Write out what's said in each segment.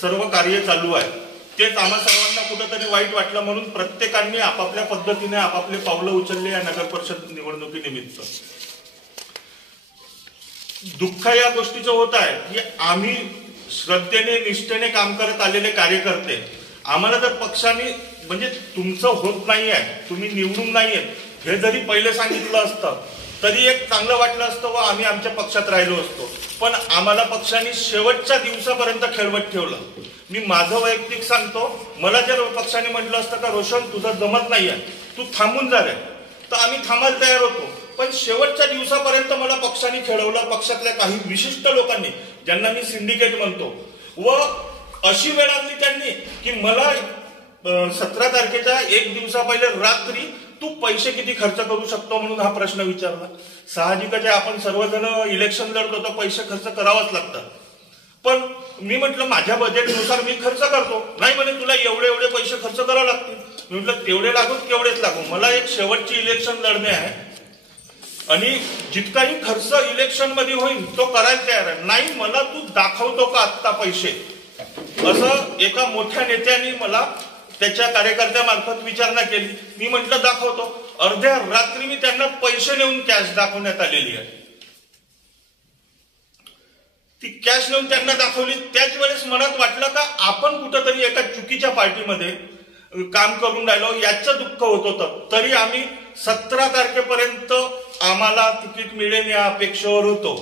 सर्व कार्य चालू आहे, तेच आम्हा सर्वांना कुठेतरी वाईट वाटलं, म्हणून प्रत्येकाने आपापल्या पद्धतीने आपापले पावलं उचलले या नगर परिषद निवडणुकीनिमित्त. दुःख या गोष्टीचं होत आहे की आम्ही श्रद्धेने निष्ठेने काम करत आलेले कार्यकर्ते, आम्हाला जर पक्षाने म्हणजे तुमचं होत नाहीये, तुम्ही निवडून नाहीये हे जरी पहिले सांगितलं असतं तरी एक चांगलं वाटलं असतं व आम्ही आमच्या पक्षात राहिलो असतो. पण आम्हाला पक्षाने शेवटच्या दिवसापर्यंत खेळवत ठेवलं. मी माझं वैयक्तिक सांगतो, मला जर पक्षाने म्हटलं असतं का रोशन तुझं जमत नाहीये, तू थांबून जा रे, तर आम्ही थांबायला तयार होतो. पण शेवटच्या दिवसापर्यंत मला पक्षाने खेळवलं, पक्षातल्या काही विशिष्ट लोकांनी, ज्यांना मी सिंडिकेट म्हणतो, व अशी वेळ आणली त्यांनी की मला 17 तारखेच्या एक दिवसा पहिले रात्री तू पैसे किती खर्च करू शकतो म्हणून हा प्रश्न विचारला. साहजिकच आहे, आपण सर्वजण इलेक्शन लढतो तर पैसे खर्च करावाच लागतात. पण मी म्हटलं माझ्या बजेटनुसार मी खर्च करतो. नाही म्हणे तुला एवढे एवढे पैसे खर्च करावे लागतील. मी म्हटलं तेवढे लागू केवढेच लागू, मला एक शेवटची इलेक्शन लढणे आहे आणि जितकाही खर्च इलेक्शन मध्ये होईल तो करायला तयार आहे. नाही मला तू दाखवतो का आत्ता पैसे, असं एका मोठ्या नेत्याने मला त्याच्या कार्यकर्त्यामार्फत विचारणा केली. मी म्हटलं दाखवतो. अर्ध्या रात्री मी त्यांना पैसे नेऊन कॅश दाखवण्यात आलेली आहे. ती कॅश नेऊन त्यांना दाखवली. त्याच वेळेस मनात वाटलं का आपण कुठंतरी एका चुकीच्या पार्टीमध्ये काम करून राहिलो याचं दुःख होत होतं. तरी आम्ही 17 तारखेपर्यंत आम्हाला तिकीट मिळेल या अपेक्षेवर होतो.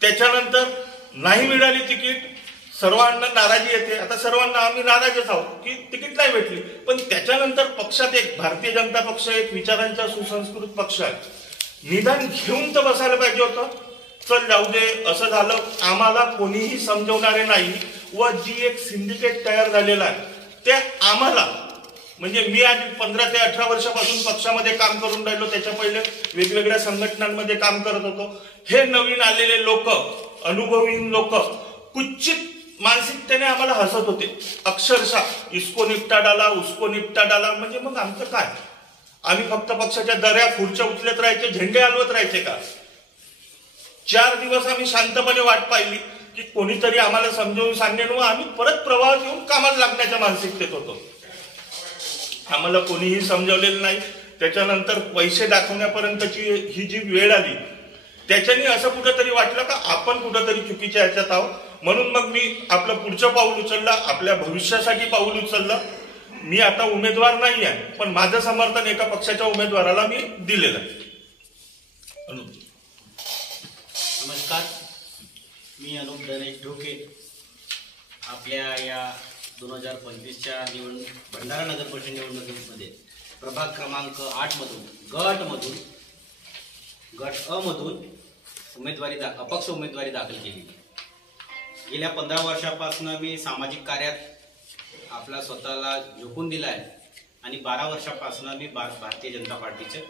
त्याच्यानंतर नाही मिळाली तिकीट, सर्वांना नाराजी येते. आता सर्वांना आम्ही नाराजच आहोत की तिकीट नाही भेटली. पण त्याच्यानंतर पक्षात एक भारतीय जनता पक्ष एक विचारांचा सुसंस्कृत पक्ष आहे, निदान घेऊन तर बसायला पाहिजे होतं. चल जाऊ दे असं झालं, आम्हाला कोणीही समजवणारे नाही. व जी एक सिंडिकेट तयार झालेला आहे ते आम्हाला, म्हणजे मी आज 15 ते 18 वर्षापासून पक्षामध्ये काम करून राहिलो, त्याच्या पहिले वेगवेगळ्या संघटनांमध्ये काम करत होतो. हे नवीन आलेले लोक, अनुभवीन लोक कुचित मानसिकतेने आम्हाला हसत होते अक्षरशः. इसको निपटा डाला, उसको निपटा डाला. म्हणजे मग आमचं काय, आम्ही फक्त पक्षाच्या दऱ्या खुर्च्या उचलत राहायचे, झेंडे हलवत राहायचे का? 4 दिवस आम्ही शांतपणे वाट पाहिली की कोणीतरी आम्हाला समजावून सांगेल व आम्ही परत प्रवाहात येऊन कामाला लागण्याच्या मानसिकतेत होतो. आम्हाला कोणीही समजावलेलं नाही. त्याच्यानंतर पैसे दाखवण्यापर्यंतची ही जी वेळ आली त्याच्याने असं कुठंतरी वाटलं का आपण कुठंतरी चुकीच्या ह्याच्यात आहोत. म्हणून मग मी आपलं पुढचं पाऊल उचललं, आपल्या भविष्यासाठी पाऊल उचललं. मी आता उमेदवार नाही आहे, पण माझं समर्थन एका पक्षाच्या उमेदवाराला मी दिलेलं आहे. नमस्कार, मी अनुप गणेश ढोके. आपल्या या 2025च्या भंडारा नगर परिषद निवडणुकीमध्ये प्रभाग क्रमांक 8 मधून गट अ मधून अपक्ष उमेदवारी दाखल केली. गेल्या 15 वर्षापासून मी सामाजिक कार्यात आपला स्वतःला झोकून दिला आहे आणि 12 वर्षापासून मी भारतीय जनता पार्टीचे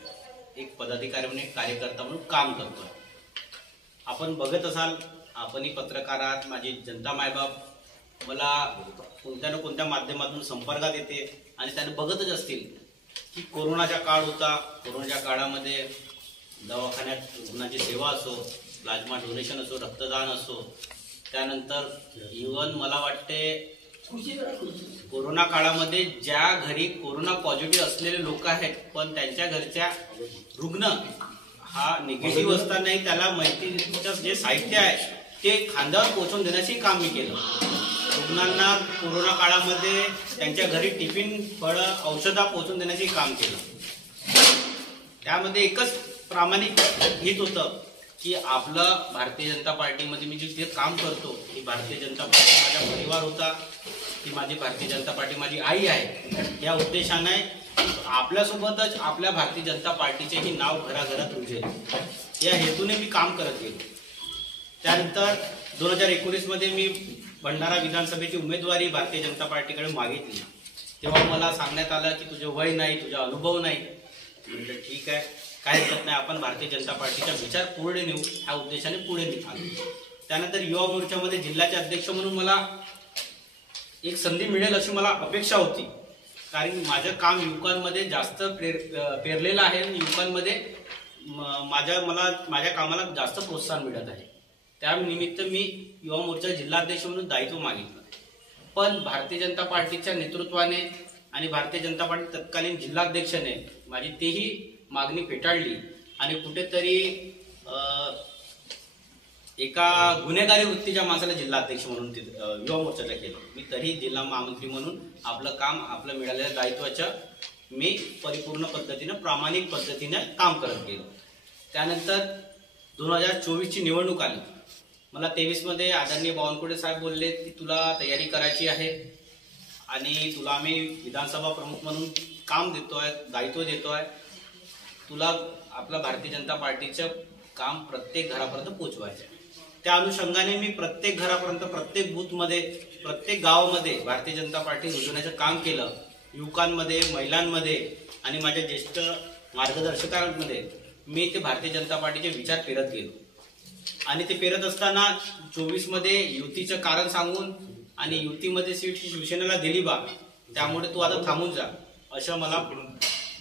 एक पदाधिकारी म्हणून, एक कार्यकर्ता म्हणून काम करतोय. आपण बघत असाल, आपणही पत्रकार आहात, माझी जनता मायबाप मला कोणत्या ना कोणत्या माध्यमातून संपर्कात येते आणि त्याने बघतच असतील की कोरोनाचा काळ होता. कोरोनाच्या काळामध्ये दवाखान्यात रुग्णाची सेवा असो, प्लाझ्मा डोनेशन असो, रक्तदान असो, त्यानंतर इव्हन मला वाटते कोरोना काळामध्ये ज्या घरी कोरोना पॉझिटिव्ह असलेले लोक आहेत पण त्यांच्या घरच्या रुग्ण हा निगेटिव्ह असतानाही त्याला माहितीचं जे साहित्य आहे ते खांद्यावर पोहोचवून देण्याचे काम मी केलं. रुग्णांना कोरोना काळामध्ये त्यांच्या घरी टिफिन, फळं, औषधं पोहोचवून देण्याचे काम केलं. त्यामध्ये एकच प्रामाणिक हित होतं की आपलं भारतीय जनता पार्टीमध्ये मी जे काम करतो ती भारतीय जनता पार्टी माझा परिवार होता, ती माझी भारतीय जनता पार्टी माझी आई आहे. या उद्देशाने आपल्यासोबतच आपल्या भारतीय जनता पार्टीचेही नाव घराघरात रुजेल या हेतूने मी काम करत गेलो. त्यानंतर 2019 मध्ये मी भंडारा विधानसभेची उमेदवारी भारतीय जनता पार्टीकडे मागितली. तेव्हा मला सांगण्यात आलं की तुझे वय नाही, तुझा अनुभव नाही. म्हटलं ठीक आहे, काय हरकत नाही, आपण भारतीय जनता पार्टीचा विचार पुढे नेऊ ह्या उद्देशाने पुढे निघालो. त्यानंतर युवा मोर्चामध्ये जिल्ह्याचे अध्यक्ष म्हणून मला एक संधी मिळेल अशी मला अपेक्षा होती, कारण माझं काम युवकांमध्ये जास्त पेरलेलं आहे आणि युवकांमध्ये माझ्या कामाला जास्त प्रोत्साहन मिळत आहे. त्यानिमित्त मी युवा मोर्चा जिल्हाध्यक्ष म्हणून दायित्व मागितलं. पण भारतीय जनता पार्टीच्या नेतृत्वाने आणि भारतीय जनता पार्टी तत्कालीन जिल्हाध्यक्षाने माझी तेही मागणी फेटाळली आणि कुठेतरी एका गुन्हेगारी वृत्तीच्या माणसाला जिल्हाध्यक्ष म्हणून युवा मोर्चाचा केलं. मी तरी जिल्हा महामंत्री म्हणून आपलं काम, आपलं मिळालेल्या दायित्वाचं मी परिपूर्ण पद्धतीने, प्रामाणिक पद्धतीने काम करत गेलो. त्यानंतर 2024ची निवडणूक आली. मला 23 मध्ये आदरणीय बावनकुळे साहेब बोलले की तुला तयारी करायची आहे आणि तुला आम्ही विधानसभा प्रमुख म्हणून काम देतोय, दायित्व देतोय. तुला आपलं भारतीय जनता पार्टीचं काम प्रत्येक घरापर्यंत पोहोचवायचं. त्या अनुषंगाने मी प्रत्येक घरापर्यंत, प्रत्येक बूथमध्ये, प्रत्येक गावामध्ये भारतीय जनता पार्टी रुजवण्याचं काम केलं. युवकांमध्ये, महिलांमध्ये आणि माझ्या ज्येष्ठ मार्गदर्शकांमध्ये मी ते भारतीय जनता पार्टीचे विचार पेरत गेलो. आणि ते पेरत असताना 24 मध्ये युतीचं कारण सांगून आणि युतीमध्ये सीट शिवसेनेला दिली बा, त्यामुळे तू आता थांबून जा, असं मला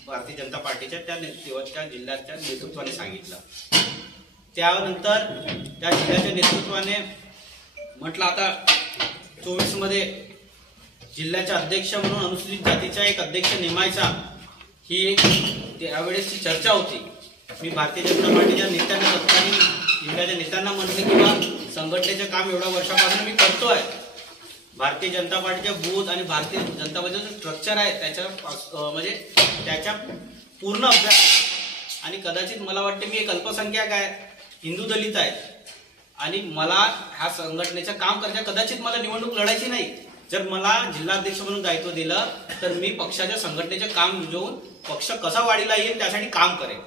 भारतीय जनता पार्टीच्या त्या जिल्ह्याच्या नेतृत्वाने सांगितलं. त्यानंतर त्या जिल्ह्याच्या नेतृत्वाने म्हटलं आता 24 मध्ये जिल्ह्याच्या अध्यक्ष म्हणून अनुसूचित जातीचा एक अध्यक्ष नेमायचा, ही एक त्यावेळेसची चर्चा होती. मी भारतीय जनता पार्टीच्या नेत्यांना, तत्कालीन जिल्ह्याच्या नेत्यांना म्हटलं की बा संघटनेचं काम एवढ्या वर्षापासून मी करतोय. भारतीय जनता पार्टीच्या बूथ आणि भारतीय जनता पार्टीचं स्ट्रक्चर आहे त्याच्या म्हणजे त्याच्या पूर्ण अभ्यास, आणि कदाचित मला वाटते मी एक अल्पसंख्याक आहे, हिंदू दलित आहे आणि मला ह्या संघटनेचं काम करायचं, कदाचित मला निवडणूक लढायची नाही. जर मला जिल्हाध्यक्ष म्हणून दायित्व दिलं तर मी पक्षाच्या संघटनेचे काम युजवून पक्ष कसा वाढीला येईल त्यासाठी काम करेन.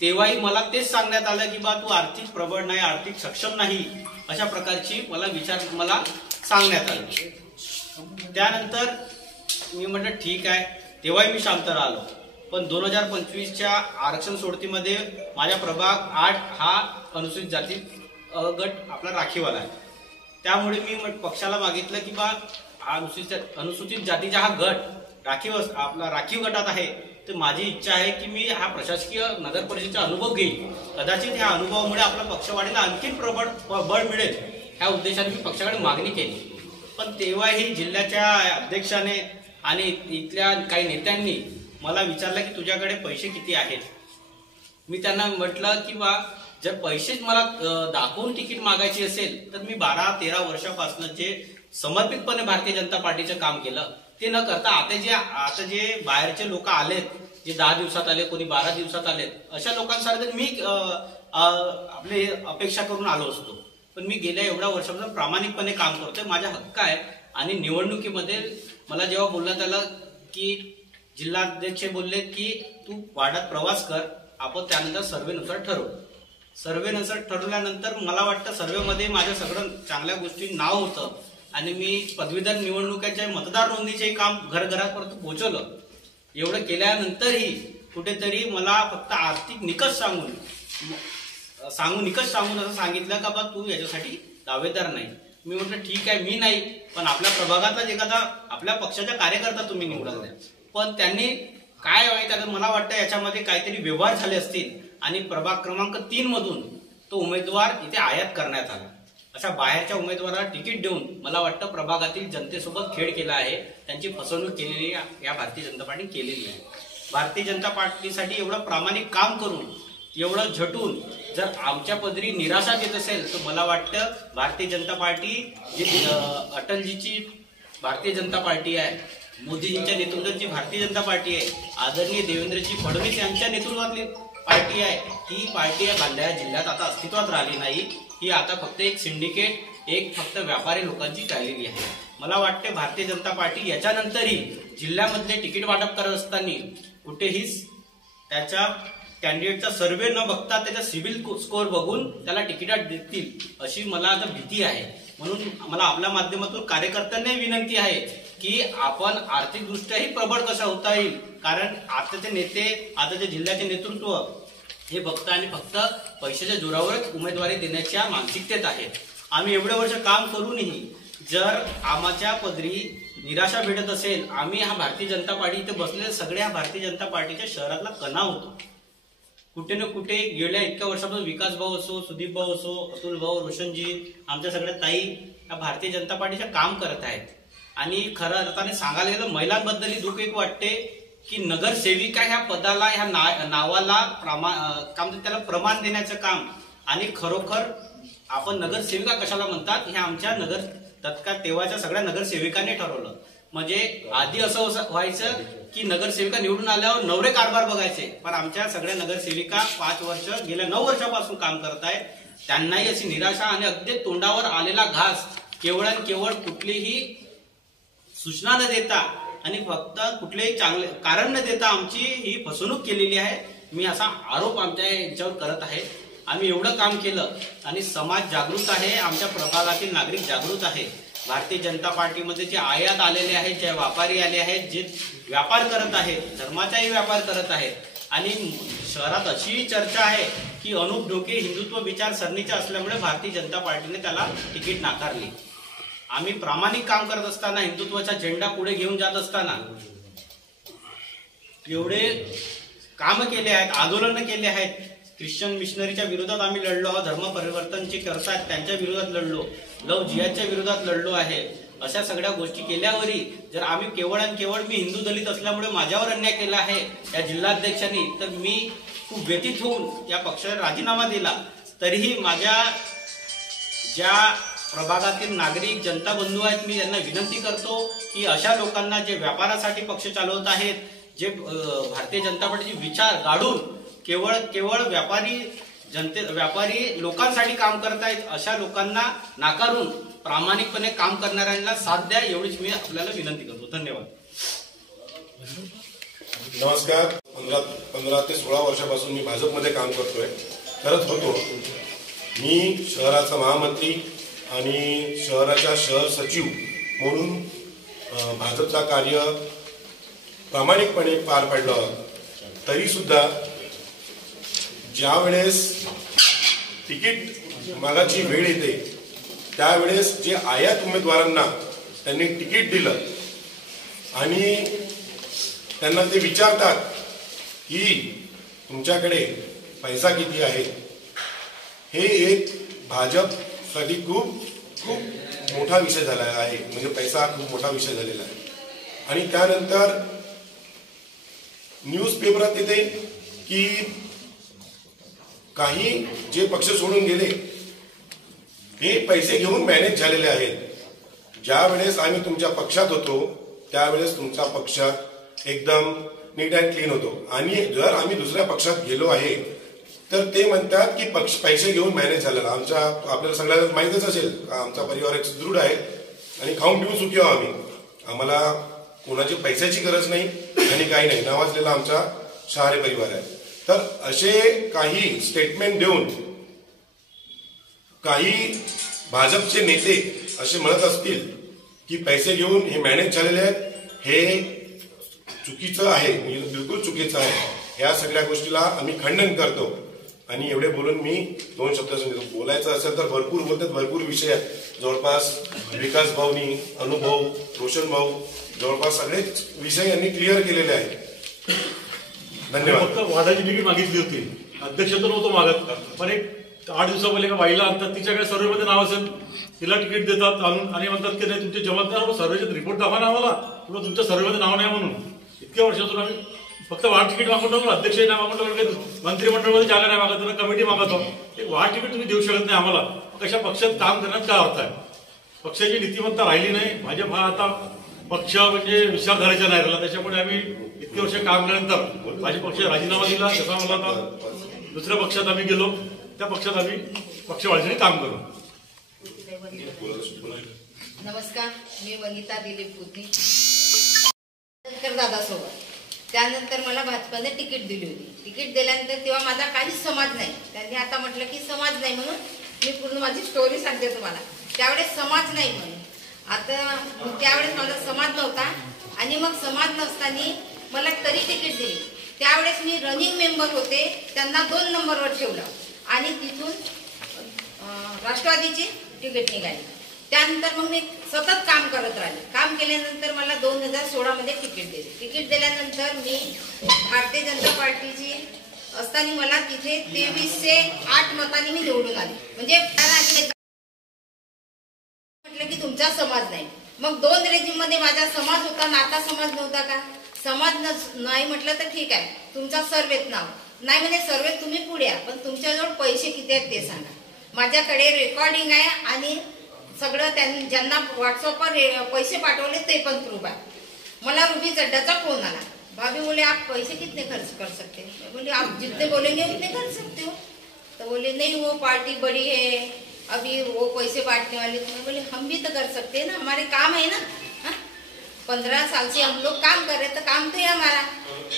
तेव्हाही मला तेच सांगण्यात आलं की बा तू आर्थिक प्रबळ नाही, आर्थिक सक्षम नाही, अशा प्रकारची मला सांगण्यात आलं. त्यानंतर मी म्हटलं ठीक आहे, तेव्हाही मी शांत राहिलो. पण 2025च्या आरक्षण सोडतीमध्ये माझ्या प्रभाग 8 हा अनुसूचित जाती गट आपला राखीवाला आहे. त्यामुळे मी पक्षाला मागितलं की बा अनुसूचित जातीचा हा गट राखीव गटात आहे, तर माझी इच्छा आहे की मी हा प्रशासकीय नगर परिषदेचा अनुभव घेईन. कदाचित ह्या अनुभवामुळे आपल्या पक्षवाढीला आणखी बळ मिळेल, ह्या उद्देशाने मी पक्षाकडे मागणी केली. पण तेव्हाही जिल्ह्याच्या अध्यक्षाने आणि इथल्या काही नेत्यांनी मला विचारलं की तुझ्याकडे पैसे किती आहेत. मी त्यांना म्हटलं की बा जर पैसेच मला दाखवून तिकीट मागायची असेल तर मी 12-13 वर्षापासून जे समर्पितपणे भारतीय जनता पार्टीचं काम केलं ते न करता आता जे बाहेरचे लोक आलेत, जे 10 दिवसात आले, कोणी 12 दिवसात आलेत, अशा लोकांसारखं मी आपले अपेक्षा करून आलो असतो. पण मी गेल्या एवढ्या वर्षापासून प्रामाणिकपणे काम करतोय, माझा हक्क आहे. आणि निवडणुकीमध्ये मला जेव्हा बोलण्यात आलं की जिल्हाध्यक्ष बोलले की तू वार्डात प्रवास कर, आपण त्यानंतर सर्वेनुसार ठरवू. सर्वेनुसार ठरवल्यानंतर मला वाटतं सर्वेमध्ये माझ्या सगळं चांगल्या गोष्टी नाव होतं आणि मी पदवीधर निवडणुकीच्या मतदार नोंदणीचे काम घरघरापर्यंत पोहोचवलं. एवढं केल्यानंतरही कुठेतरी मला फक्त आर्थिक निकष सांगून असं सांगितलं का बा तू याच्यासाठी दावेदार नाही. मी म्हटलं ठीक आहे, मी नाही, पण आपल्या प्रभागातला एखादा आपल्या पक्षाचा कार्यकर्ता तुम्ही निवडाल द्या. पण त्यांनी काय माहिती, आता मला वाटतं याच्यामध्ये काहीतरी व्यवहार झाले असतील आणि प्रभाग क्रमांक 3 मधून तो उमेदवार इथे आयात करण्यात आला. अशा बाहेरच्या उमेदवाराला तिकीट देऊन मला वाटतं प्रभागातील जनतेसोबत खेळ केला आहे, त्यांची फसवणूक केलेली या भारतीय जनता पार्टी केलेली आहे. भारतीय जनता पार्टीसाठी एवढं प्रामाणिक काम करून, एवढं झटून जर आमच्या पदरी निराशा देत असेल तर मला वाटतं भारतीय जनता पार्टी जी अटलजीची भारतीय जनता पार्टी आहे, मोदीजींच्या नेतृत्वाची भारतीय जनता पार्टी आहे, आदरणीय देवेंद्रजी फडणवीस यांच्या नेतृत्वातली पार्टी आहे, ही पार्टी या भंडारा जिल्ह्यात आता अस्तित्वात राहिली नाही. ही आता फक्त एक सिंडिकेट, एक फक्त व्यापारी लोकांची राहिलेली आहे. मला वाटते भारतीय जनता पार्टी याच्यानंतरही जिल्ह्यामधले तिकीट वाटप करत असताना कुठेही त्याच्या कॅन्डिडेटचा सर्वे न बघता त्याचा सिव्हिल स्कोअर बघून त्याला तिकीट देतील अशी मला आता भीती आहे. म्हणून मला आपल्या माध्यमातून कार्यकर्त्यांना विनंती आहे की आपण आर्थिकदृष्ट्याही प्रबळ कसा होता येईल, कारण आताचे नेते, आताचे जिल्ह्याचे नेतृत्व हे फक्त आणि फक्त पैशाच्या जोरावरच उमेदवारी देण्याच्या मानसिकतेत आहेत. आम्ही एवढे वर्ष काम करूनही जर आमच्या पदरी निराशा भेटत असेल, आम्ही हा भारतीय जनता पार्टी इथे बसलेल्या सगळ्या भारतीय जनता पार्टीच्या शहरातला कणा होतो. कुठे ना कुठे गेल्या इतक्या वर्षापासून विकास भाऊ असो, सुदीप भाऊ असो, अतुल भाऊ, रोशनजी, आमच्या सगळ्या ताई या भारतीय जनता पार्टीचं काम करत आहेत आणि खरं अर्थाने सांगायला गेलं महिलांबद्दलही दुःख एक वाटते की नगरसेविका ह्या पदाला ह्या नावाला त्याला प्रमाण देण्याचं काम आणि खरोखर आपण नगरसेविका कशाला म्हणतात हे आमच्या तेव्हाच्या सगळ्या नगरसेविकांनी ठरवलं. म्हणजे आधी असं व्हायचं की नगरसेविका निवडून आल्यावर नवरे कारभार बघायचे, पण आमच्या सगळ्या नगरसेविका 5 वर्ष गेल्या 9 वर्षापासून काम करत आहेत. त्यांनाही अशी निराशा आणि अगदी तोंडावर आलेला घास केवळ कुठलीही सूचना न देता आणि फक्त कुठलेही चांगले कारण न देता आमची ही फसवणूक केलेली आहे. मी असा आरोप आमच्या यांच्यावर करत आहे. आम्ही एवढं काम केलं आणि समाज जागृत आहे, आमच्या प्रभागातील नागरिक जागृत आहे. भारतीय जनता पार्टीमध्ये जे आयात आलेले आहेत, जे व्यापारी आले आहेत, जे व्यापार करत आहेत, धर्माचाही व्यापार करत आहेत आणि शहरात अशी चर्चा आहे की अनुप ढोके हिंदुत्व विचारसरणीचे असल्यामुळे भारतीय जनता पार्टीने त्याला तिकीट नाकारली. आम्ही प्रामाणिक काम करत असताना, हिंदुत्वाचा झेंडा पुढे घेऊन जात असताना एवढे काम केले आहेत, आंदोलन केले आहेत. ख्रिश्चन मिशनरीच्या विरोधात आम्ही लढलो आहोत, धर्म परिवर्तनचे करतात त्यांच्या विरोधात लढलो, लव जिहादच्या विरोधात लढलो आहे. अशा सगळ्या गोष्टी केल्यावरही जर आम्ही केवळ मी हिंदू दलित असल्यामुळे माझ्यावर अन्याय केला आहे या जिल्हाध्यक्षांनी, तर मी खूप व्यथित होऊन या पक्षाला राजीनामा दिला. तरीही माझ्या ज्या प्रभागातील नागरिक जनता बंधू आहेत, मी त्यांना विनंती करतो की अशा लोकांना जे व्यापारासाठी पक्ष चालवत आहेत, जे भारतीय जनता पार्टीचे विचार गाडून केवळ व्यापारी लोकांसाठी काम करतायत, अशा लोकांना नाकारून प्रामाणिकपणे काम करणाऱ्यांना साथ द्या, एवढीच मी आपल्याला विनंती करतो. धन्यवाद. नमस्कार. 15 ते 16 वर्षापासून मी भाजपमध्ये काम करत होतो. मी शहराचा महामंत्री आणि शहराच्या शहर सचिव म्हणून भाजपचा कार्य प्रामाणिकपणे पार पाडलं. तरी सुद्धा ज्या वेळेस तिकीट मागाची वेळ येते त्यावेळेस जे आयात उमेदवारांना त्यांनी तिकीट दिलं आणि त्यांना ते विचारतात की तुमच्याकडे पैसा किती आहे, हे एक भाजपसाठी खूप मोठा विषय झाला आहे. म्हणजे पैसा खूप मोठा विषय झालेला आहे. आणि त्यानंतर न्यूज पेपरात येते की काही जे पक्ष सोडून गेले हे पैसे घेऊन मॅनेज झालेले आहेत. ज्या वेळेस आम्ही तुमच्या पक्षात होतो त्यावेळेस तुमचा पक्ष एकदम नीट अँड क्लीन होतो. आणि जर आम्ही दुसऱ्या पक्षात गेलो आहे तर ते म्हणतात की पैसे घेऊन मॅनेज झालेला. आपल्याला सगळ्यांना माहितच असेल, आमचा परिवार एक सुदृढ आहे आणि खाऊन पिऊन सुखी आहोत आम्ही. आम्हाला कोणाची पैशाची गरज नाही आणि काही नाही, नावाजलेला आमचा शहारे परिवार आहे. तर असे काही स्टेटमेंट देऊन काही भाजपचे नेते असे म्हणत असतील की पैसे घेऊन हे मॅनेज झालेले आहेत, हे चुकीचं आहे, बिलकुल चुकीचं आहे. या सगळ्या गोष्टीला आम्ही खंडन करतो. आणि एवढे बोलून मी 2 शब्द सांगितलं. बोलायचं असेल तर भरपूर बोलतात, भरपूर विषय आहेत. जवळपास विकास भाऊनी, अनुभव, रोशन भाऊ, जवळपास सगळेच विषय यांनी क्लिअर केलेले आहेत. धन्यवाद. फक्त वादाची तिकीट मागितली होती, अध्यक्ष तर नव्हतो मागत, पण एक 8 दिवसा पहिले बाईला आणतात, तिच्याकडे सर्वेमध्ये नाव असेल, तिला तिकीट देतात आणून आणि म्हणतात की नाही तुमचे जबाबदार सर्वेचे रिपोर्ट दाखवा ना आम्हाला, किंवा तुमच्या सर्वेमध्ये नाव नाही म्हणून. इतक्या वर्षातून आम्ही फक्त वाढ तिकीट मागून टाकू, अध्यक्षही नाही मागून टाकू, मंत्रिमंडळामध्ये जागा नाही मागत, कमिटी मागत आहोत. एक वाढ तिकीट तुम्ही देऊ शकत नाही आम्हाला. कशा पक्षात काम करण्यात काय अर्थ आहे? पक्षाची नीतिमत्ता राहिली नाही. भाजप हा आता पक्ष म्हणजे विचारधारेचा नाही राहिला. त्याच्यामुळे आम्ही इतके वर्ष काम केल्यानंतर भाजप पक्ष राजीनामा दिला. जसा मला आता दुसऱ्या पक्षात आम्ही गेलो, त्या पक्षात आम्ही पक्षवाढीसाठी काम करू. नमस्कार, मी वनिता दिलीप पुतनी दादासोबत. त्यानंतर मला भाजपाने तिकीट दिली होती. तिकीट दिल्यानंतर तेव्हा माझा काहीच समाज नाही. त्यांनी आता म्हटलं की समाज नाही म्हणून मी पूर्ण माझी स्टोरी सांगते तुम्हाला. त्यावेळेस समाज नाही म्हणून, आता त्यावेळेस माझा समाज नव्हता आणि मग समाज नसताना मला तरी तिकीट दिली. त्यावेळेस मी रनिंग मेंबर होते, त्यांना 2 नंबरवर ठेवलं आणि तिथून राष्ट्रवादीची तिकीट निघाली. त्यानंतर मग मी सतत काम करत राहिले. काम केल्यानंतर मला 2016 मध्ये तिकीट दिले. तिकीट दिल्यानंतर मी भारतीय जनता पार्टीची असताना मला तिथे 2308 मतांनी मी निवडून आले. म्हणजे म्हटलं की तुमचा समाज नाही. मग 2 रेजिममध्ये माझा समाज होता, नाता समाज नव्हता का? समाज नाही म्हटलं तर ठीक आहे, तुमचा सर्वेत नाव नाही म्हणे, सर्वेत तुम्ही पुढे या, पण तुमच्याजवळ पैसे किती आहेत ते सांगा. माझ्याकडे रेकॉर्डिंग आहे आणि सगळं त्यांनी ज्यांना व्हॉट्सअपवर पैसे पाठवले ते पण प्रूफ आहे. मला रुबी चड्डाचा फोन आला, भाभी बोले आप पैसे कितने खर्च कर सकते हैं? बोले आप जितने बोलेंगे उतने कर सकते हो. तो बोले नहीं वो पार्टी बड़ी है, अभी वो पैसे बांटने वाले. तो बोले हम भी तो कर सकते हैं ना, हमारे काम है ना. 15 साल से हम लोग काम कर रहे, तो काम तो है हमारा.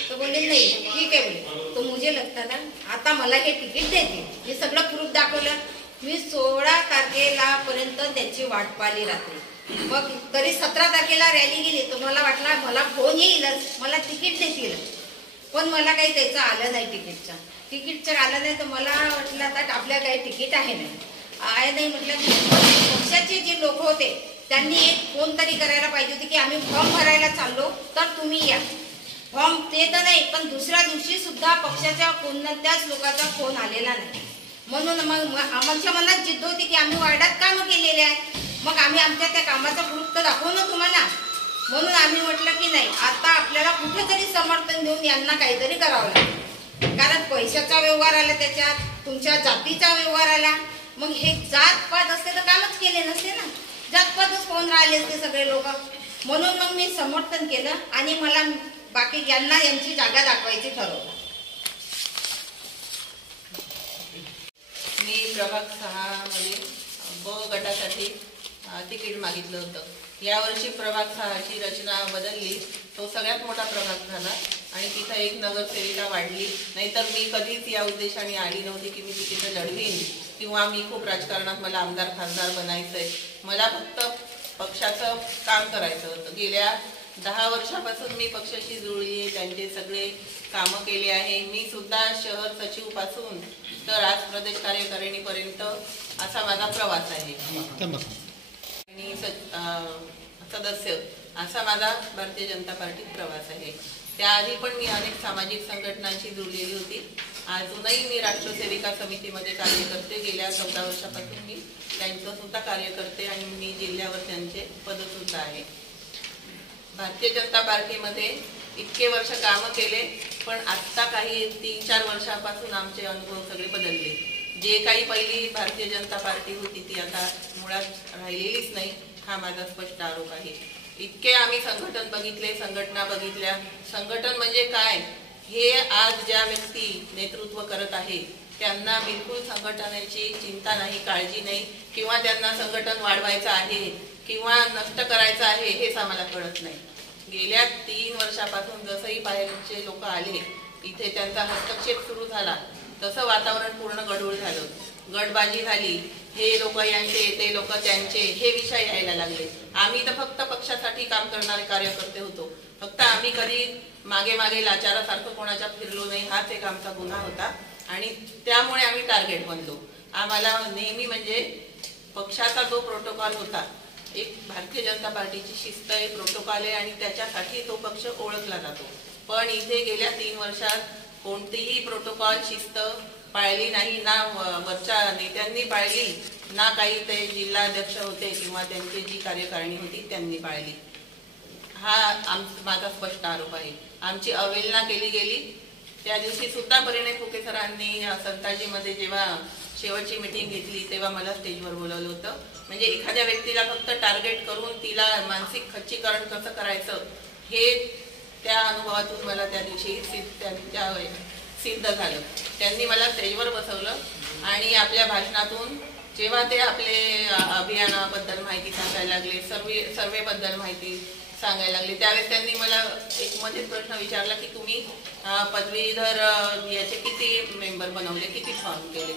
तो बोले नाही ठीक आहे बोले. तो मुझे लगता था आता मला हे तिकीट देते. मी सगळं प्रूफ दाखवलं. मी 16 तारखेला पर्यंत त्याची वाट पाहिली रात्री. मग तरी 17 तारखेला रॅली गेली, तर मला वाटला मला फोन येईलच, मला तिकीट देतील, पण मला काही त्याचं आलं नाही. तिकीटचं आलं नाही, तर मला वाटलं आता आपल्या काही तिकीट आहे नाही म्हटलं. पक्षाचे जे लोक होते त्यांनी एक फोन तरी करायला पाहिजे होते की आम्ही फॉर्म भरायला चाललो तर तुम्ही या. फॉर्म ते तर नाही, पण दुसऱ्या दिवशी सुद्धा पक्षाच्या कोणत्याच लोकांचा फोन आलेला नाही. म्हणून मग आमच्या मनात जिद्द होती की आम्ही वार्डात कामं केलेले आहेत, मग आम्ही आमच्या त्या कामाचा प्रूफ तर दाखवू ना तुम्हाला. म्हणून आम्ही म्हटलं की नाही, आता आपल्याला कुठेतरी समर्थन देऊन यांना काहीतरी करावं लागेल. कारण पैशाचा व्यवहार आला, त्याच्यात तुमच्या जातीचा व्यवहार आला. मग हे जातपात असते तर कामच केले नसते ना, जातपातच होऊन राहिले असते सगळे लोक. म्हणून मग मी समर्थन केलं आणि मला बाकी यांना यांची जागा दाखवायची ठरवलं. मी प्रभाग 6 मध्ये ब गटासाठी तिकीट मागितलं होतं. यावर्षी प्रभाग 6ची रचना बदलली, तो सगळ्यात मोठा प्रभाग झाला आणि तिथं एक नगरसेविका वाढली. नाहीतर मी कधीच या उद्देशाने आली नव्हती की मी तिकीट लढवीन किंवा मी खूप राजकारणात मला आमदार खासदार बनायचंय. मला फक्त पक्षाचं काम करायचं होतं. गेल्या 10 वर्षापासून मी पक्षाशी जुळली आहे, त्यांचे सगळे कामं केले आहे. मी सुद्धा शहर सचिव पासून तर आज प्रदेश कार्यकारिणीपर्यंत असा माझा प्रवास आहे आणि सदस्य असा माझा भारतीय जनता पार्टीत प्रवास आहे. त्याआधी पण मी अनेक सामाजिक संघटनांशी जुळलेली होती. अजूनही मी राष्ट्रसेविका समितीमध्ये कार्य करते. गेल्या 14 वर्षापासून मी त्यांचं सुद्धा कार्य करते आणि मी जिल्ह्यावर त्यांचे पद सुद्धा आहे. भारतीय जनता पार्टीमध्ये इतके वर्ष कामं केले, पण आत्ता काही 3-4 वर्षापासून आमचे अनुभव सगळे बदलले. जे काही पहिली भारतीय जनता पार्टी होती ती आता मुळात राहिलेलीच नाही, हा माझा स्पष्ट आरोप आहे. इतके आम्ही संघटन बघितले, संघटना बघितल्या. संघटन म्हणजे काय हे आज ज्या व्यक्ती नेतृत्व करत आहे त्यांना बिलकुल संघटनेची चिंता नाही, काळजी नाही, किंवा त्यांना संघटन वाढवायचं आहे किंवा नष्ट करायचं आहे हेच आम्हाला कळत नाही. गेल्या 3 वर्षापासून जसंही बाहेरचे लोक आले, इथे त्यांचा हस्तक्षेप सुरू झाला, तसं वातावरण पूर्ण गढूळ झालं. गटबाजी झाली, हे लोक यांचे ते लोक त्यांचे हे विषय यायला लागले. आम्ही तर फक्त पक्षासाठी काम करणारे कार्यकर्ते होतो. फक्त आम्ही कधी मागे मागे लाचारासारखं कोणाच्या फिरलो नाही, हाच एक आमचा गुन्हा होता आणि त्यामुळे आम्ही टार्गेट बनलो. आम्हाला नेहमी म्हणजे पक्षाचा जो प्रोटोकॉल होता, एक भारतीय जनता पार्टीची शिस्त आहे, प्रोटोकॉल आहे आणि त्याच्यासाठी तो पक्ष ओळखला जातो. पण इथे गेल्या 3 वर्षात कोणतीही प्रोटोकॉल शिस्त पाळली नाही, ना वरच्या नेत्यांनी पाळली, ना काही ते जिल्हाध्यक्ष होते किंवा त्यांची जी कार्यकारिणी होती त्यांनी पाळली. हा माझा स्पष्ट आरोप आहे. आमची अवहेलना केली गेली. त्या दिवशी सुद्धा परिणय फुके सरांनी संताजीमध्ये जेव्हा शेवटची मीटिंग घेतली तेव्हा मला स्टेजवर बोलवलं होतं. म्हणजे एखाद्या व्यक्तीला फक्त टार्गेट करून तिला मानसिक खच्चीकरण कसं करायचं हे त्या अनुभवातून मला त्या दिवशी सिद्ध झालं. त्यांनी मला स्टेजवर बसवलं आणि आपल्या भाषणातून जेव्हा ते आपले अभियानाबद्दल माहिती सांगायला लागले, सर्वेबद्दल माहिती सांगायला लागले, त्यावेळेस त्यांनी मला एक मध्येच प्रश्न विचारला की तुम्ही पदवीधर याचे किती मेंबर बनवले, किती फॉर्म केले.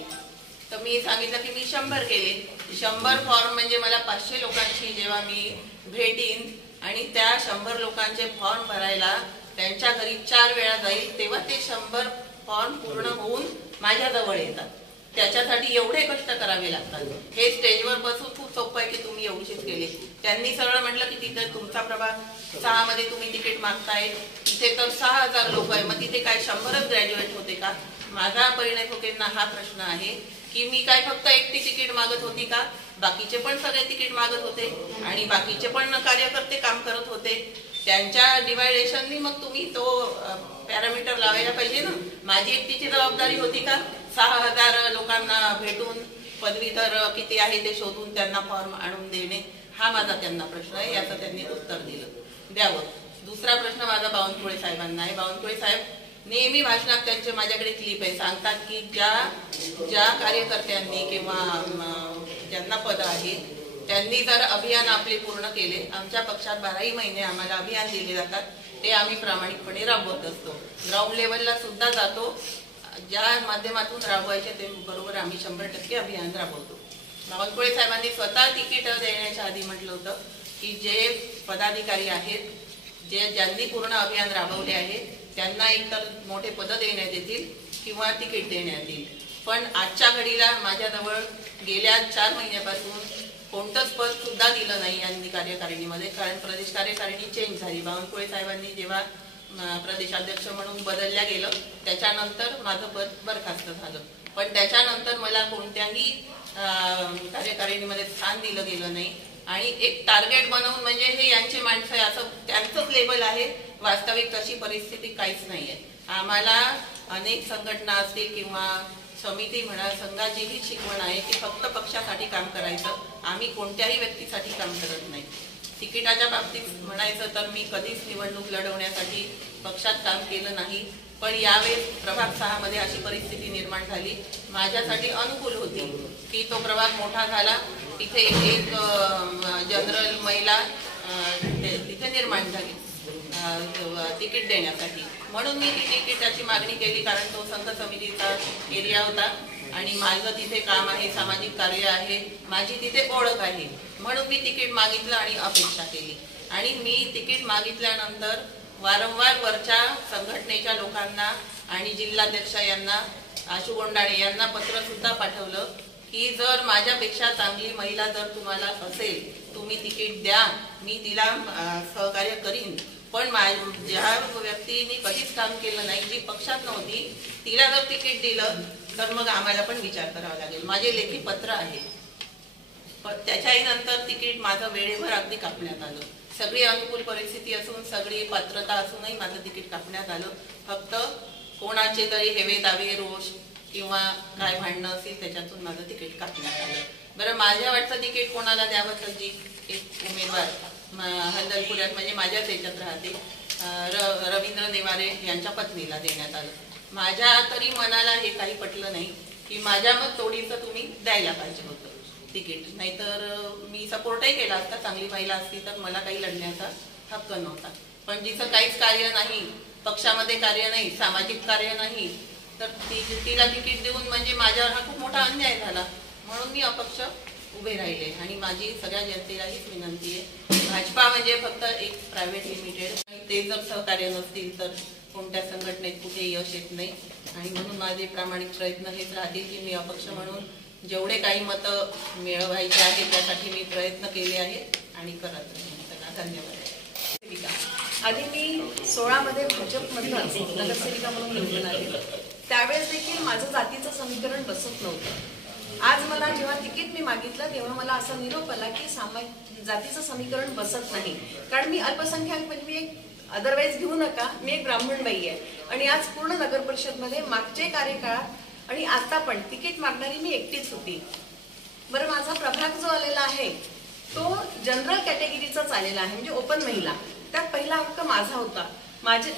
तर मी सांगितलं की मी 100 केले. 100 फॉर्म म्हणजे मला 500 लोकांची जेव्हा मी भेटीन आणि त्या 100 लोकांचे फॉर्म भरायला त्यांच्या घरी 4 वेळा जाईल, तेव्हा ते 100 फॉर्म पूर्ण होऊन माझ्या जवळ येतात. त्याच्यासाठी एवढे कष्ट करावे लागतात. हे स्टेजवर बसून खूप सोपं आहे की तुम्ही एवढेच केले. त्यांनी सरळ म्हटलं की तिथे तुमचा प्रभाग 6 मध्ये तुम्ही तिकीट मागताय, तिथे तर 6000 लोक आहे, मग तिथे काय 100च ग्रॅज्युएट होते का. माझा परिणय फुकेंना हा प्रश्न आहे की मी काय फक्त एकटी तिकीट मागत होती का, बाकीचे पण सगळे तिकीट मागत होते आणि बाकीचे पण कार्यकर्ते काम करत होते. त्यांच्या डिवायडेशननी मग तुम्ही तो पॅरामीटर लावायला पाहिजे ना. माझी एकटीची जबाबदारी होती का 6,000 लोकांना भेटून पदवीधर किती आहे ते शोधून त्यांना फॉर्म आणून देणे, हा माझा त्यांना प्रश्न आहे. याचं त्यांनी उत्तर द्यावं. दुसरा प्रश्न माझा बावनकुळे साहेबांना आहे. बावनकुळे साहेब नेहमी भाषणात त्यांचे माझ्याकडे क्लिप आहे, सांगतात की ज्या कार्यकर्त्यांनी किंवा ज्यांना पद आहे त्यांनी जर अभियान आपले पूर्ण केले, आमच्या पक्षात 12ही महिने आम्हाला अभियान दिले जातात, ते आम्ही प्रामाणिकपणे राबवत असतो. ग्राउंड लेवलला सुद्धा जातो. ज्या माध्यमातून राबवायचे ते बरोबर आम्ही 100% अभियान राबवतो. बावनकुळे साहेबांनी स्वतः तिकीट देण्याच्या आधी म्हटलं होतं की जे पदाधिकारी आहेत, ज्यांनी पूर्ण अभियान राबवले आहे त्यांना एकतर मोठे पद देण्यात येतील किंवा तिकीट देण्यात येईल. पण आजच्या घडीला माझ्याजवळ गेल्या 4 महिन्यापासून कोणतंच पद सुद्धा दिलं नाही यांनी कार्यकारिणीमध्ये, कारण प्रदेश कार्यकारिणी चेंज झाली. बावनकुळे साहेबांनी जेव्हा प्रदेशाध्यक्ष म्हणून बदलल्या गेलं त्याच्यानंतर माझं पद बरखास्त झालं. पण त्याच्यानंतर मला कोणत्याही कार्यकारिणीमध्ये स्थान दिलं गेलं नाही. आणि एक टार्गेट बनवून म्हणजे हे यांची माणसं असं त्यांचंच लेबल आहे, वास्तविक तशी परिस्थिती काहीच नाहीये. आम्हाला अनेक संघटना असतील किंवा समिती म्हणा, संघाची ही शिकवण आहे की फक्त पक्षासाठी काम करायचं, आम्ही कोणत्याही व्यक्तीसाठी काम करत नाही. तिकिटाच्या बाबतीत म्हणायचं तर मी कधीच निवडणूक लढवण्यासाठी पक्षात काम केलं नाही. पण यावेळेस प्रभाग 6 मध्ये अशी परिस्थिती निर्माण झाली, माझ्यासाठी अनुकूल होती की तो प्रभाग मोठा झाला, तिथे एक जनरल महिला तिथे निर्माण झाली तिकीट देण्यासाठी. म्हणून मी ती तिकिटाची मागणी केली, कारण तो संघ समितीचा एरिया होता आणि माझं तिथे काम आहे, सामाजिक कार्य आहे, माझी तिथे ओळख आहे. म्हणून मी तिकीट मागितलं आणि अपेक्षा केली. आणि मी तिकीट मागितल्यानंतर वारंवार वरच्या संघटनेच्या लोकांना आणि जिल्हाध्यक्ष यांना, आशू गोंडाणे यांना पत्र सुद्धा पाठवलं की जर माझ्यापेक्षा चांगली महिला जर तुम्हाला असेल, तुम्ही तिकीट द्या, मी तिला सहकार्य करीन. पण ज्या व्यक्तीने कधीच काम केलं नाही, जी पक्षात नव्हती, तिला जर तिकीट दिलं तर मग आम्हाला पण विचार करावा लागेल. माझे लेखी पत्र आहे. पण त्याच्याही नंतर तिकीट माझं वेळेवर अगदी कापण्यात आलं. सगळी अनुकूल परिस्थिती असून, सगळी पात्रता असूनही माझं तिकीट कापण्यात आलं. फक्त कोणाचे तरी हेवे दावे, रोष किंवा काय भांडणं असेल त्याच्यातून माझं तिकीट कापण्यात आलं. बरं, माझ्या वाटतं तिकीट कोणाला द्यावं तर जी एक उमेदवार हलदलपुऱ्यात म्हणजे माझ्याच याच्यात राहते, रवींद्र नेवारे यांच्या पत्नीला देण्यात आलं. माझ्या तरी मनाला हे काही पटलं नाही की माझ्या मग तोडीचं तुम्ही द्यायला पाहिजे होतं तिकीट. नाहीतर मी सपोर्टही केला असता, चांगली महिला असती तर मला काही लढण्याचा हक्क नव्हता. पण जिचं काहीच कार्य नाही, पक्षामध्ये कार्य नाही, सामाजिक कार्य नाही, तर तिला तिकीट देऊन म्हणजे माझ्यावर हा खूप मोठा अन्याय झाला. म्हणून मी अपक्ष उभे राहिले. आणि माझी सगळ्या जनतेला हीच विनंती आहे, भाजपा म्हणजे फक्त एक प्रायव्हेट लिमिटेड, ते जर सहकार्य नसतील तर कोणत्या संघटनेत कुठे यश येत नाही. आणि म्हणून माझे प्रामाणिक प्रयत्न हेच राहतील की मी अपक्ष म्हणून जेवढे काही मतं मिळवायचे आहेत त्यासाठी मी प्रयत्न केले आहेत आणि करत राहीन. धन्यवाद. आधी मी 16 मध्ये भाजपमधून नगरसेविका म्हणून निवडून आले. त्यावेळेस देखील माझं जातीचं समीकरण बसत नव्हतं. आज मला जेव्हा तिकीट मी मागितलं तेव्हा मला असा निरोप आला की जातीचं समीकरण बसत नाही, कारण मी अल्पसंख्याक म्हणजे मी एक अदरवाईज घेऊ नका, मी एक ब्राह्मण बाई आहे. आणि आज पूर्ण नगर परिषद मध्ये मागचे कार्यकाळात आणि आता पण तिकीट मागणारी मी एकटीच होती. बरं, माझा प्रभाग जो आलेला आहे तो जनरल कॅटेगरीचाच आलेला आहे, म्हणजे ओपन महिला. त्यात पहिला हक्क माझा होता.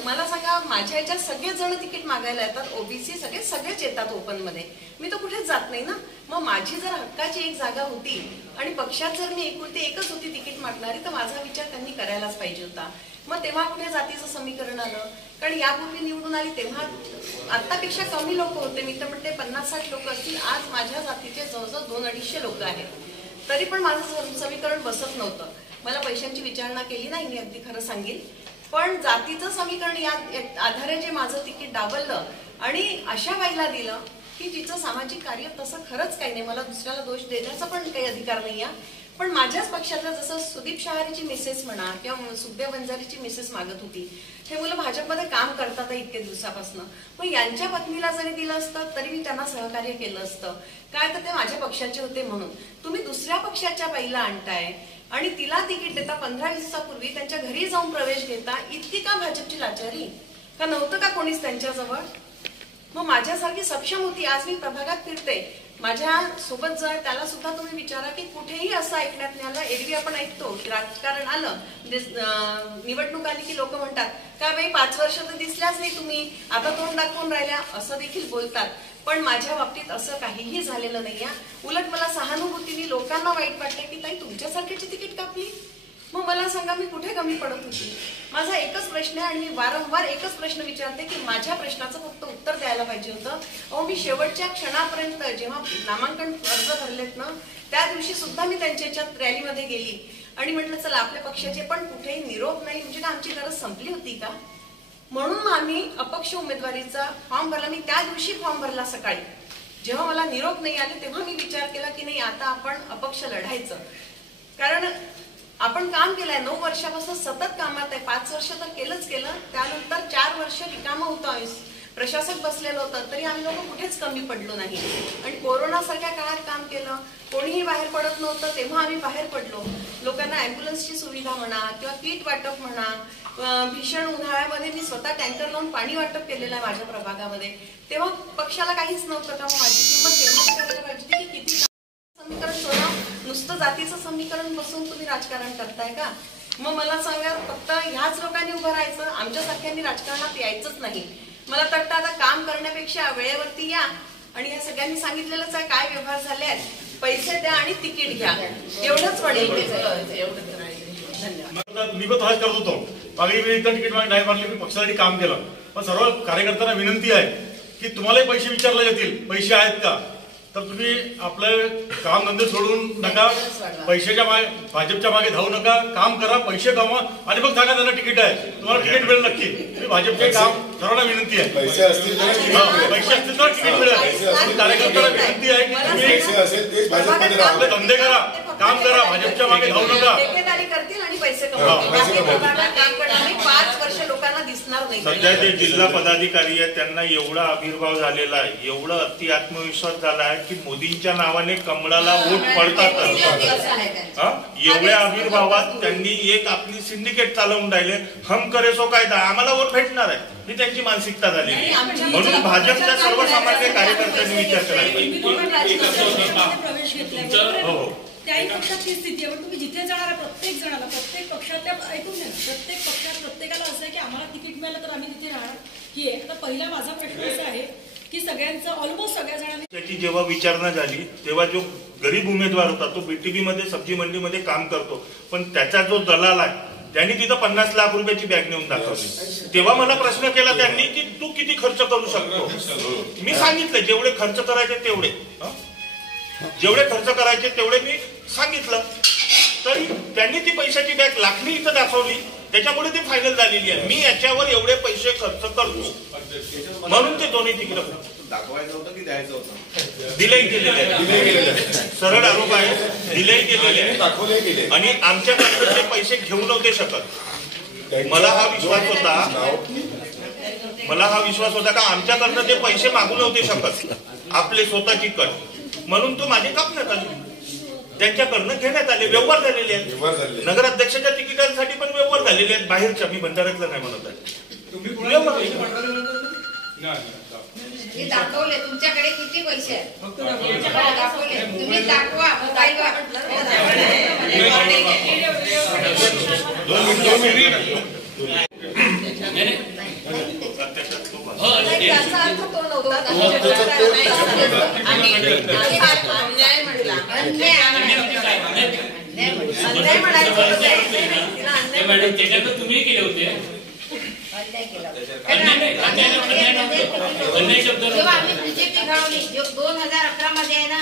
मला सांगा, माझ्या याच्यात सगळेच जण तिकीट मागायला येतात, ओबीसी सगळेच येतात ओपन मध्ये, मी तर कुठेच जात नाही ना. मग माझी जर हक्काची एक जागा होती आणि पक्षात जर मी एकुलती एकच होती तिकीट मागणारी, तर माझा विचार त्यांनी करायलाच पाहिजे होता. मग तेव्हा कुठे जातीचं समीकरण आलं? कारण यापूर्वी निवडून आली तेव्हा आतापेक्षा कमी लोक होते, मी तर म्हणते 50-60 लोक असतील. आज माझ्या जातीचे जवळजवळ 200-250 लोक आहेत, तरी पण माझं समीकरण बसत नव्हतं. मला पैशांची विचारणा केली नाही, मी अगदी खरं सांगेन. पण जातीचं समीकरण या आधारे जे माझं तिकीट डावललं आणि अशा बाईला दिलं की जिचं सामाजिक कार्य तसं खरंच काही नाही, मला दुसऱ्याला दोष देण्याचा पण काही अधिकार नाही आहे, पण माझ्याच पक्षातलं जसं सुदीप शहारीची मिसेस म्हणा किंवा सुखदेव वंजारीची मिसेस मागत होती, हे मुलं भाजपमध्ये काम करतात इतके दिवसापासून, मग यांच्या पत्नीला जरी दिलं असतं तरी मी त्यांना सहकार्य केलं असतं. काय तर ते माझ्या पक्षाचे होते म्हणून. तुम्ही दुसऱ्या पक्षाच्या बाईला आणताय आणि तिला तिकीट देता, 15-20 दिवसापूर्वी त्यांच्या घरी जाऊन प्रवेश घेता. इतकी का भाजपची लाचारी? का नव्हतं का कोणीच त्यांच्याजवळ? मग माझ्यासारखी सक्षम होती. आज मी प्रभागात फिरते, माझ्या सोबत जर त्याला सुद्धा तुम्ही विचारा की कुठेही असं ऐकण्यात नाही आलं. एरवी आपण ऐकतो की राजकारण आलं, निवडणूक आली की लोक म्हणतात का बाई 5 वर्ष तर दिसल्याच नाही तुम्ही, आता तोंड दाखवून राहिल्या, असं देखील बोलतात. पण माझ्या बाबतीत असं काहीही झालेलं नाही. उलट मला सहानुभूतीने लोकांना वाईट वाटते की ताई तुमच्यासारख्याची तिकीट कापली. मग मला सांगा मी कुठे कमी पडत होती? माझा एकच प्रश्न आहे आणि मी वारंवार एकच प्रश्न विचारते की माझ्या प्रश्नाचं फक्त उत्तर द्यायला पाहिजे होतं. अहो मी शेवटच्या क्षणापर्यंत जेव्हा नामांकन अर्ज भरलेत ना, त्या दिवशी सुद्धा मी त्यांच्या याच्यात रॅलीमध्ये गेली आणि म्हटलं चला आपल्या पक्षाचे पण कुठेही निरोप नाही, म्हणजे का आमची गरज संपली होती का? म्हणून आम्ही अपक्ष उमेदवारीचा फॉर्म भरला. मी त्या दिवशी फॉर्म भरला सकाळी. जेव्हा मला निरोप नाही आले तेव्हा मी विचार केला की नाही आता आपण अपक्ष लढायचं. कारण आपण काम केलंय 9 वर्षापासून सतत कामात आहे. 5 वर्ष तर केलंच केलं, त्यानंतर 4 वर्ष रिकामं होतं, प्रशासक बसलेलं होतं, तरी आम्ही लोक कुठेच कमी पडलो नाही. आणि कोरोना सारख्या काळात काम केलं, कोणीही बाहेर पडत नव्हतं तेव्हा आम्ही बाहेर पडलो. लोकांना अँब्युलन्सची सुविधा म्हणा किंवा किट वाटप म्हणा, भीषण उन्हाळ्यामध्ये मी स्वतः टँकर लावून पाणी वाटप केलेलं आहे माझ्या प्रभागामध्ये. तेव्हा पक्षाला काहीच नव्हतं का? मग माझी किंमत तेव्हा करायला पाहिजे की किती समीकरण सोडा, नुसतं जातीचं समीकरण बसून तुम्ही राजकारण करताय का? मग मला सांगा, फक्त ह्याच लोकांनी उभं राहायचं, आमच्यासारख्यांनी राजकारणात यायचंच नाही. मला वाटतं आता काम करण्यापेक्षा वेळेवरती या आणि ह्या सगळ्यांनी सांगितलेलंच आहे काय व्यवहार झाले आहेत, पैसे द्या आणि तिकीट घ्या, एवढंच पडेल. मी पण तसाच करत होतो. मागे मी एकदा तिकीट नाही मागली, मी पक्षासाठी काम केलं. पण सर्व कार्यकर्त्यांना विनंती आहे की तुम्हालाही पैसे विचारले जातील, पैसे आहेत का? तर तुम्ही आपलं काम धंदे सोडून नका, पैशाच्या मागे भाजपच्या मागे धावू नका, काम करा, पैसे कमवा आणि मग सांगा त्यांना तिकीट आहे, तुम्हाला तिकीट मिळेल नक्की. भाजपचे काम सर्वांना विनंती आहे, पैसे असतील तर तिकीट मिळेल. कार्यकर्त्याला विनंती आहे की तुम्ही आपले धंदे करा, काम करा, भाजपच्या मागे धावू नका. ठेकेदारी करतील आणि पैसे कमवतील. काम करणारे 5 वर्ष लोकांना दिसणार नाही. सध्या जे जिल्हा पदाधिकारी आहेत त्यांना एवढा आविर्भाव झालेला आहे, एवढा अति आत्मविश्वास झाला आहे की मोदींच्या नावाने कमळाला वोट पडतात. एवढ्या आविर्भावात त्यांनी एक आपली सिंडिकेट चालवून राहिले, हम करे सो कायदा, आम्हाला वोट भेटणार आहे ही त्यांची मानसिकता झालेली. म्हणून भाजपच्या सर्वसामान्य कार्यकर्त्यांनी विचार करायला पाहिजे. त्याही पक्षाची स्थिती आहे. पण तुम्ही जिथे जाणार प्रत्येक जणाला, प्रत्येक पक्षातल्या ऐकून घ्या, प्रत्येक पक्षात प्रत्येकाला असं आहे की आम्हाला तिकीट मिळालं तर आम्ही तिथे राहणार ही आहे. आता पहिला माझा प्रश्न असा आहे की सगळ्यांचं ऑलमोस्ट सगळ्या जणांनी त्याची जेव्हा विचारणा झाली तेव्हा जो गरीब उमेदवार होता तो बीटीबी मध्ये सब्जी मंडीमध्ये काम करतो, पण त्याचा जो दलाल आहे त्यांनी तिथं 50 लाख रुपयाची बॅग नेऊन दाखवली. तेव्हा मला प्रश्न केला त्यांनी की तू किती खर्च करू शकतो? मी सांगितलं जेवढे खर्च करायचे तेवढे, जेवढे खर्च करायचे तेवढे मी सांगितलं. तरी त्यांनी ती पैशाची बॅग लाखनी इथं दाखवली, त्याच्यामुळे ती फायनल झालेली आहे. मी याच्यावर एवढे पैसे खर्च करतो म्हणून ते दोन्ही तिकीट दाखवायचं होतं की द्यायचं होतं? दिलेही गेलेले आहे, सरळ आरोप आहे, दिलेही गेलेले आहे आणि आमच्याकडे ते पैसे घेऊ नव्हते शकत. मला हा विश्वास होता का आमच्याकडनं ते पैसे मागू नव्हते शकत, आपले स्वतःची कट, म्हणून तो माझे कापण्यात आले, त्यांच्याकडनं घेण्यात आले, व्यवहार झालेले आहेत. नगराध्यक्षाच्या तिकिटांसाठी पण व्यवहार झालेले आहेत, बाहेरच्या, मी भंडाऱ्यातला नाही म्हणत आहे. दाखवले तुमच्याकडे किती पैसे आहेत, दाखवले तुम्ही, दाखवा. त्याचा अर्थ तो नव्हता. अन्याय म्हटला, अन्याय म्हणायचं त्याच्यात तुम्ही केले होते. जेव्हा आम्ही बीजेपी घडवली 2011 मध्ये आहे ना,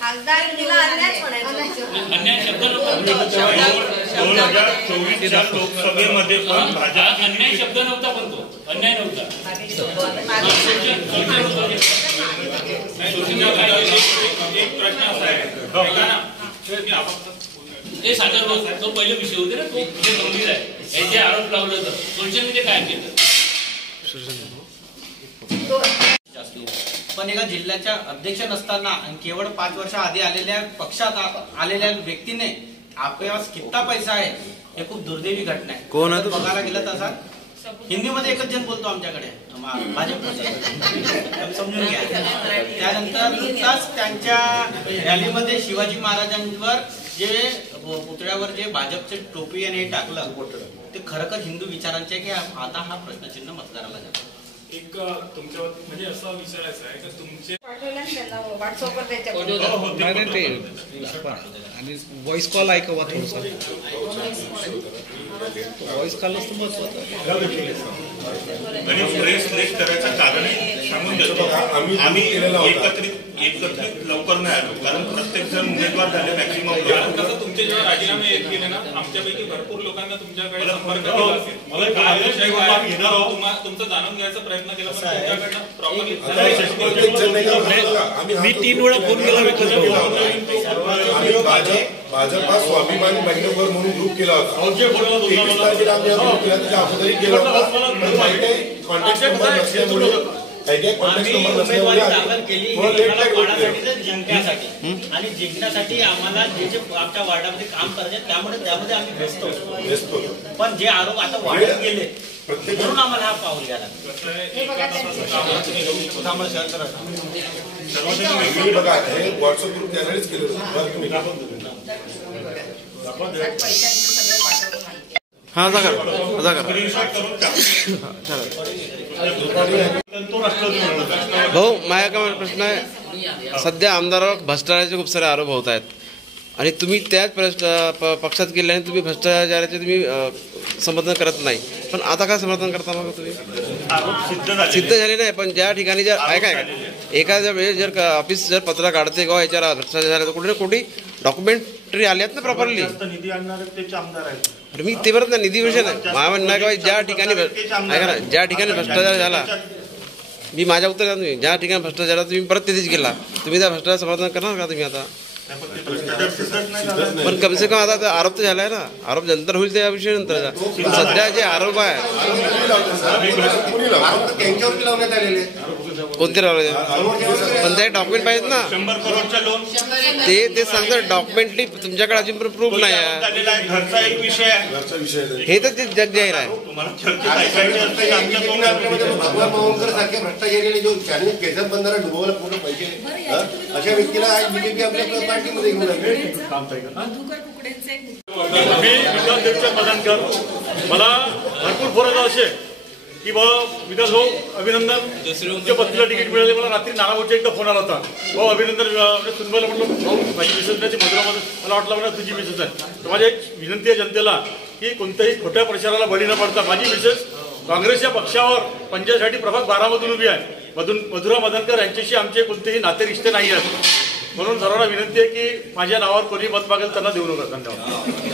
खासदार तिला अन्यायच म्हणायचं. 2024च्या लोकसभेमध्ये पण भाजप अन्याय शब्द नव्हता, पण तो अन्याय नव्हता. एक प्रश्न असा आहे ते सागर तो पहिले विषय होते ना, तो विषय गंभीर आहे. याचे आरोप लावले तर सोशल मीडिया काय केलं. पण एका जिल्ह्याच्या अध्यक्ष नसताना आणि केवळ 5 वर्ष आधी आलेल्या पक्षात आलेल्या व्यक्तीने आपल्यावर कितना पैसा आहे हे खूप दुर्दैवी घटना आहे. कोण आहे बघायला गेलं तसा हिंदीमध्ये एकच जण बोलतो आमच्याकडे भाजपमध्ये समजून घ्या. त्यानंतर त्यांच्या रॅलीमध्ये शिवाजी महाराजांवर जे पुतळ्यावर जे भाजपचे टोपी आणि हे टाकलं ते खरखर हिंदू विचारांचे की आता हा प्रश्नचिन्ह मतदाराला जातो. एक तुमच्या म्हणजे असं विचारायचं आहे की तुमचे आणि व्हॉइस कॉल ऐकावा थोडंसं. व्हॉइस कॉलच तर महत्वाचं आणि प्रेस लेट करायचं कारण सांगून देतो. आम्ही एकत्रित लवकर नाही आलो कारण प्रत्येक जण उमेदवार झाले मॅक्सिमम. कसं तुमचे जेव्हा राजीनामे केले ना आमच्यापैकी भरपूर लोकांना तुमच्याकडे संपर्क केला असेल. तुमचं जाणून घ्यायचा प्रयत्न केला पण तुमच्याकडनं प्रॉब्लेम. मी 3 वेळा फोन केला. भाजपा स्वाभिमानी महिलेवर म्हणून ग्रुप केला होता. 23 तारखेला आम्ही हा ग्रुप केला, त्याच्या अगोदरही केला होता. पण काही कॉन्टॅक्ट नंबर नसल्यामुळे आणि जिंकण्यासाठी आम्हाला जे जे आमच्या वार्डामध्ये काम करायचे त्यामध्ये आम्ही व्यस्त होतो. पण जे आरोप आता वाढत गेले म्हणून आम्हाला हा पाऊल घ्यायला. बघा हे व्हॉट्सअप ग्रुप त्यासाठीच केलं होतं. हा भाऊ माझ्या काय प्रश्न आहे. सध्या आमदारावर भ्रष्टाचाराचे खूप सारे आरोप होत आहेत आणि तुम्ही त्याच पक्षात गेल्याने तुम्ही भ्रष्टाचाराचे तुम्ही समर्थन करत नाही. पण आता काय समर्थन करता मग तुम्ही. सिद्ध झाले नाही पण ज्या ठिकाणी जर काय एखाद्या वेळेस जर ऑफिस जर पत्र काढते किंवा याच्यावर भ्रष्टाचार झाला तर कुठे ना कुठे डॉक्युमेंटरी आल्यात ना प्रॉपरली. निधी आणणारे त्याचे आमदार आहेत. अरे मी ते बरं ना निधी विषय नाही मला म्हणणं का ज्या ठिकाणी ऐका ना ज्या ठिकाणी भ्रष्टाचार झाला मी माझ्या उत्तर तुम्ही ज्या ठिकाणी भ्रष्टाचार झाला तुम्ही परत तिथेच गेला तुम्ही त्या भ्रष्टाचार समर्थन करणार का तुम्ही आता. पण कम से कम आता आरोप तर झालाय ना. आरोप नंतर होईल त्या विषय नंतर. सध्या जे आरोप आहे कोणते लावले पण ते डॉक्युमेंट पाहिजेत ना. 100 करोडचा लोन ते सांगतात डॉक्युमेंटली तुमच्याकडे अजून प्रूफ नाही आहे. घरचा एक विषय आहे. हे तर ते जग जाहीर आहे. तुम्हाला चर्चेत ऐकायचे असते आमच्या भगवान मावळकर सारख्या भ्रष्टाचारी जो त्यांनी केसर बंधारा डुबवला पूर्ण पैसे अशा व्यक्तीला आज बीजेपी आपल्या पार्टीमध्ये घेऊन मला भरपूर फोन असे की बाबा विकास भाऊ अभिनंदन तुमच्या पत्नीला तिकीट मिळाले. मला रात्री नानाभाऊचा एकदा फोन आला होता. भाऊ अभिनंदन सुनबाईला म्हटलं भाऊ माझी मिसेस त्याची मधुरामध्ये मला वाटलं म्हणा तुझी मिसेस आहे. तर माझी एक विनंती आहे जनतेला की कोणत्याही खोट्या प्रचाराला बळी न पडता माझी मिसेस काँग्रेसच्या पक्षावर पंचायतसाठी प्रभाग 12 मधून उभी आहे. मधुरा मदनकर यांच्याशी आमचे कोणतेही नाते रिश्ते नाही आहेत. म्हणून सर्वांना विनंती आहे की माझ्या नावावर कोणी मत मागेल त्यांना देऊ नका. धन्यवाद.